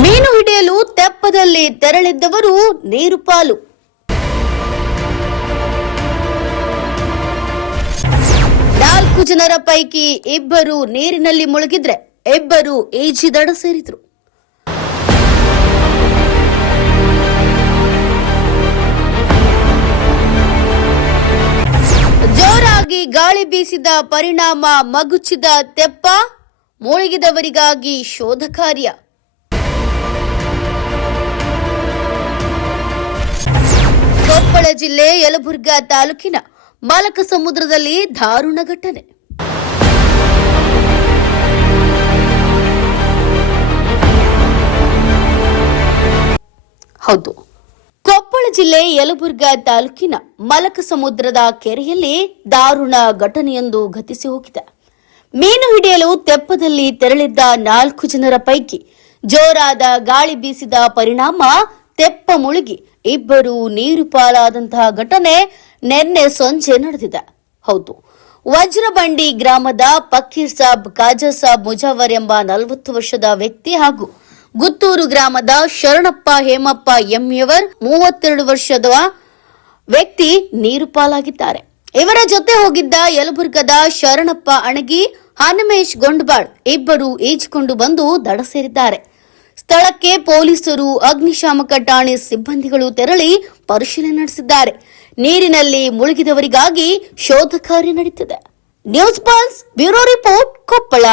ಮೀನು ಹಿಡಿಯಲು ತೆಪ್ಪದಲ್ಲಿ ತೆರಳಿದ್ದವರು ನೀರು ಪಾಲು. ನಾಲ್ಕು ಜನರ ಪೈಕಿ ಇಬ್ಬರು ನೀರಿನಲ್ಲಿ ಮುಳುಗಿದ್ರೆ ಇಬ್ಬರು ಈಜಿದಡ ಸೇರಿದ್ರು. ಜೋರಾಗಿ ಗಾಳಿ ಬೀಸಿದ ಪರಿಣಾಮ ಮಗುಚಿದ ತೆಪ್ಪ, ಮುಳುಗಿದವರಿಗಾಗಿ ಶೋಧ ಕಾರ್ಯ. ಕೊಪ್ಪಳ ಜಿಲ್ಲೆ ಯಲಬುರ್ಗಾ ತಾಲೂಕಿನ ಮಾಲಕ ಸಮುದ್ರದಲ್ಲಿ ದಾರುಣ ಘಟನೆ. ಹೌದು. ಕೊಪ್ಪಳ ಜಿಲ್ಲೆ ಯಲಬುರ್ಗಾ ತಾಲೂಕಿನ ಮಲಕ ಸಮುದ್ರದ ಕೆರೆಯಲ್ಲಿ ದಾರುಣ ಘಟನೆಯೊಂದು ಘಟಿಸಿ ಹೋಗಿದೆ. ಮೀನು ಹಿಡಿಯಲು ತೆಪ್ಪದಲ್ಲಿ ತೆರಳಿದ್ದ ನಾಲ್ಕು ಜನರ ಪೈಕಿ ಜೋರಾದ ಗಾಳಿ ಬೀಸಿದ ಪರಿಣಾಮ ತೆಪ್ಪ ಮುಳುಗಿ ಇಬ್ಬರು ನೀರು ಪಾಲಾದಂತಹ ಘಟನೆ ನಿನ್ನೆ ಸಂಜೆ ನಡೆದಿದೆ. ಹೌದು, ವಜ್ರಬಂಡಿ ಗ್ರಾಮದ ಪಕ್ಕೀರ್ ಸಾಬ್ ಕಾಜಾ ಸಾಬ್ ಮುಜಾವರ್ ಎಂಬ ನಲವತ್ತು ವರ್ಷದ ವ್ಯಕ್ತಿ ಹಾಗೂ ಗುತ್ತೂರು ಗ್ರಾಮದ ಶರಣಪ್ಪ ಹೇಮಪ್ಪ ಎಂಯವರ್ ಮೂವತ್ತೆರಡು ವರ್ಷದ ವ್ಯಕ್ತಿ ನೀರು ಪಾಲಾಗಿದ್ದಾರೆ ಇವರ ಜೊತೆ ಹೋಗಿದ್ದ ಯಲಬುರ್ಗದ ಶರಣಪ್ಪ ಅಣಗಿ, ಹನುಮೇಶ್ ಗೊಂಡ್ಬಾಳ್ ಇಬ್ಬರು ಈಜುಕೊಂಡು ಬಂದು ದಡ ಸೇರಿದ್ದಾರೆ. ಸ್ಥಳಕ್ಕೆ ಪೊಲೀಸರು, ಅಗ್ನಿಶಾಮಕ ಠಾಣೆ ಸಿಬ್ಬಂದಿಗಳು ತೆರಳಿ ಪರಿಶೀಲನೆ ನಡೆಸಿದ್ದಾರೆ. ನೀರಿನಲ್ಲಿ ಮುಳುಗಿದವರಿಗಾಗಿ ಶೋಧ ಕಾರ್ಯ ನಡೆಯುತ್ತಿದೆ ನ್ಯೂಸ್ ಪಾಲ್ಸ್ ಬ್ಯೂರೋ ರಿಪೋರ್ಟ್ ಕೊಪ್ಪಳ.